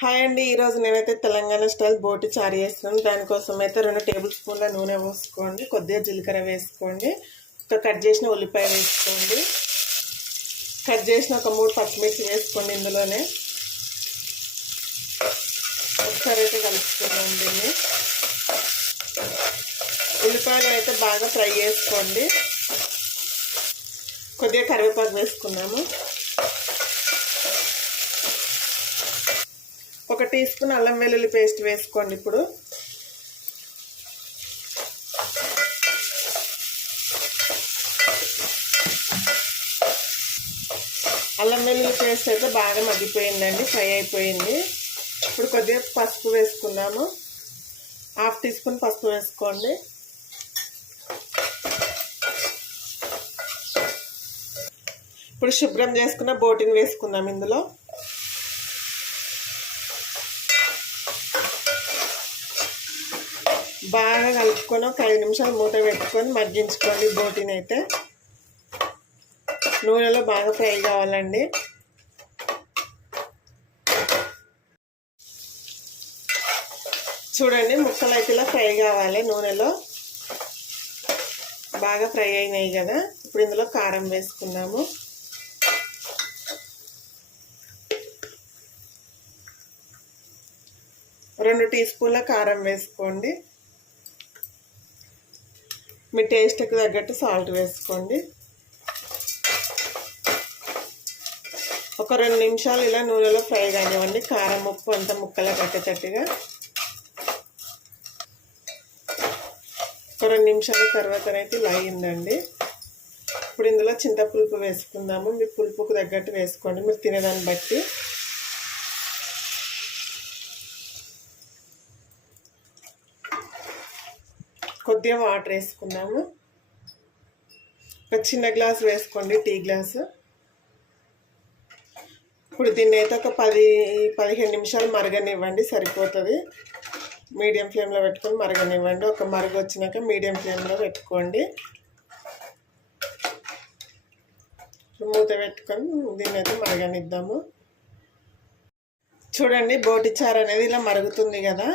Hi అండి, ఈరోజు నేనైతే తెలంగాణ స్టైల్ బోటి చారు చేస్తున్నాను. దానికోసం అయితే 2 టేబుల్ స్పూన్ల నూనె పోసుకోండి, కొద్దిగా జీలకర్ర వేసుకోండి, ఒక కట్ చేసిన ఉల్లిపాయ వేసుకోండి, కట్ చేసిన ఒక 3 పచ్చిమిర్చి వేసుకోండి. ఇందులోనే ఒకసారి అయితే కలుపుకుందాం. దీన్ని ఉల్లిపాయలు అయితే బాగా ఫ్రై చేసుకోండి. కొద్దిగా కరివేపాకు వేసుకున్నాము. 1 టీ స్పూన్ అల్లం వెల్లుల్లి పేస్ట్ వేసుకోండి. ఇప్పుడు అల్లం వెల్లుల్లి పేస్ట్ అయితే బాగా మగ్గిపోయిందండి, ఫ్రై అయిపోయింది. ఇప్పుడు కొద్దిగా పసుపు వేసుకున్నాము. 1/2 టీ స్పూన్ పసుపు వేసుకోండి. ఇప్పుడు శుభ్రం చేసుకున్న బోటిని వేసుకుందాం. ఇందులో బాగా కలుపుకొని ఒక 5 నిమిషాలు మూత పెట్టుకొని మగ్గించుకోండి. బోటిని అయితే నూనెలో బాగా ఫ్రై కావాలండి. చూడండి, ముక్కలు అయితే ఇలా ఫ్రై కావాలి. నూనెలో బాగా ఫ్రై అయినాయి కదా. ఇప్పుడు ఇందులో కారం వేసుకున్నాము. రెండు టీ స్పూన్ల కారం వేసుకోండి. మీ టేస్ట్కి తగ్గట్టు సాల్ట్ వేసుకోండి. ఒక 2 నిమిషాలు ఇలా నూనెలో ఫ్రై కానివ్వండి. కారం ఉప్పు అంతా ముక్కలు కట్టేటట్టుగా. ఒక 2 నిమిషాల తర్వాతనైతే ఇలా అయిందండి. ఇప్పుడు ఇందులో చింతపులుపు వేసుకుందాము. మీ పులుపుకు తగ్గట్టు వేసుకోండి, మీరు తినేదాన్ని బట్టి. కొద్దిగా వాటర్ వేసుకున్నాము. ఒక చిన్న గ్లాస్ వేసుకోండి, టీ గ్లాసు. ఇప్పుడు దీన్ని అయితే ఒక 10-15 నిమిషాలు మరగనివ్వండి, సరిపోతుంది. మీడియం ఫ్లేమ్లో పెట్టుకొని మరగనివ్వండి. ఒక మరుగు వచ్చినాక మీడియం ఫ్లేమ్లో పెట్టుకోండి. మూత పెట్టుకొని దీన్ని అయితే మరగనిద్దాము. చూడండి, బోటి చారు అనేది ఇలా మరుగుతుంది కదా.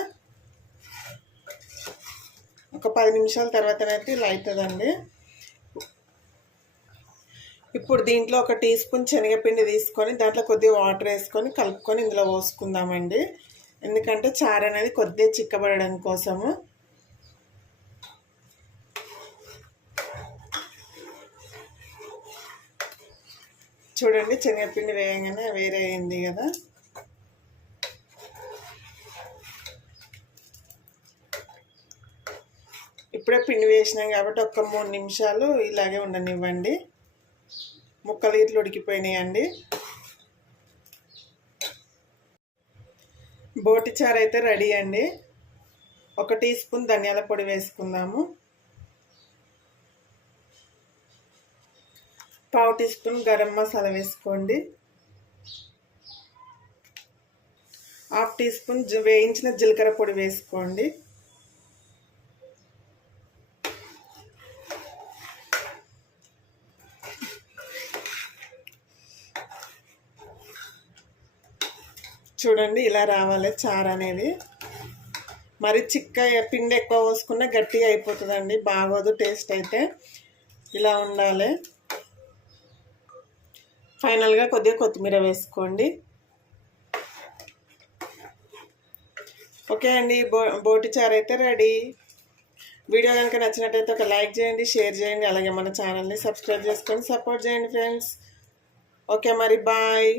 ఒక 10 నిమిషాల తర్వాతనైతే ఇలా అవుతుందండి. ఇప్పుడు దీంట్లో 1 టీ స్పూన్ శనగపిండి తీసుకొని దాంట్లో కొద్దిగా వాటర్ వేసుకొని కలుపుకొని ఇందులో పోసుకుందామండి. ఎందుకంటే చారు అనేది కొద్దిగా చిక్కబడడం కోసము. చూడండి, శనగపిండి వేయగానే వేరే అయింది కదా. ఇప్పుడే పిండి వేసినాం కాబట్టి ఒక 3 నిమిషాలు ఇలాగే ఉండనివ్వండి. ముక్కలు ఇట్లా ఉడికిపోయినాయండి. బోటి చారు అయితే రెడీ అండి. 1 టీ స్పూన్ ధనియాల పొడి వేసుకుందాము. 1/2 టీ స్పూన్ గరం మసాలా వేసుకోండి. 1/2 టీ స్పూన్ వేయించిన జీలకర్ర పొడి వేసుకోండి. చూడండి, ఇలా రావాలి చారు అనేది. మరి పిండి ఎక్కువ పోసుకున్నా గట్టిగా అయిపోతుందండి, బాగోదు టేస్ట్ అయితే. ఇలా ఉండాలి. ఫైనల్గా కొద్దిగా కొత్తిమీర వేసుకోండి. ఓకే అండి, బోటి చారు అయితే రెడీ. వీడియో కనుక నచ్చినట్టయితే ఒక లైక్ చేయండి, షేర్ చేయండి, అలాగే మన ఛానల్ని సబ్స్క్రైబ్ చేసుకొని సపోర్ట్ చేయండి ఫ్రెండ్స్. ఓకే మరి, బాయ్.